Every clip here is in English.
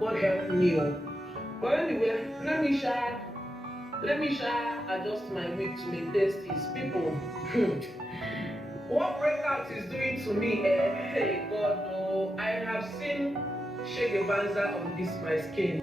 God help me. Oh. But anyway, let me adjust my weight to maintain this. People, what breakout is doing to me, hey God, no, I have seen Shege Banza on this my skin.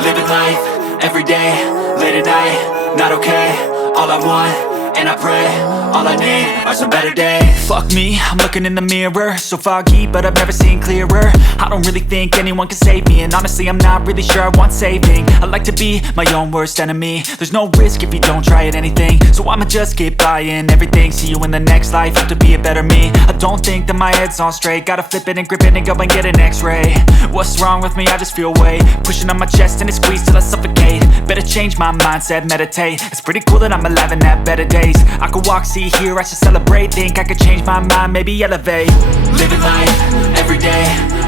Living life, everyday, late at night, not okay. All I want, and I pray. All I need are some better days. Fuck me, I'm looking in the mirror, so foggy, but I've never seen clearer. I don't really think anyone can save me, and honestly I'm not really sure I want saving. I like to be my own worst enemy. There's no risk if you don't try at anything, so I'ma just keep buying everything. See you in the next life, have to be a better me. I don't think that my head's on straight, gotta flip it and grip it and go and get an x-ray. What's wrong with me? I just feel weight pushing on my chest and it squeezes till I suffocate. Better change my mindset, meditate. It's pretty cool that I'm alive and have better days. I could walk, see, hear, I should celebrate. Think I could change my mind, maybe elevate. Living life, everyday,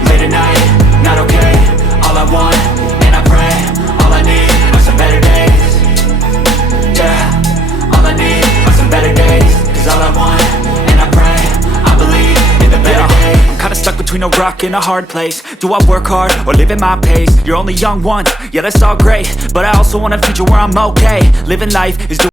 late at night, not okay. All I want, and I pray, all I need are some better days. Yeah, all I need are some better days. Cause all I want, and I pray, I believe in the better days. I'm kinda stuck between a rock and a hard place. Do I work hard or live at my pace? You're only young once, yeah that's all great, but I also want a future where I'm okay. Living life is doing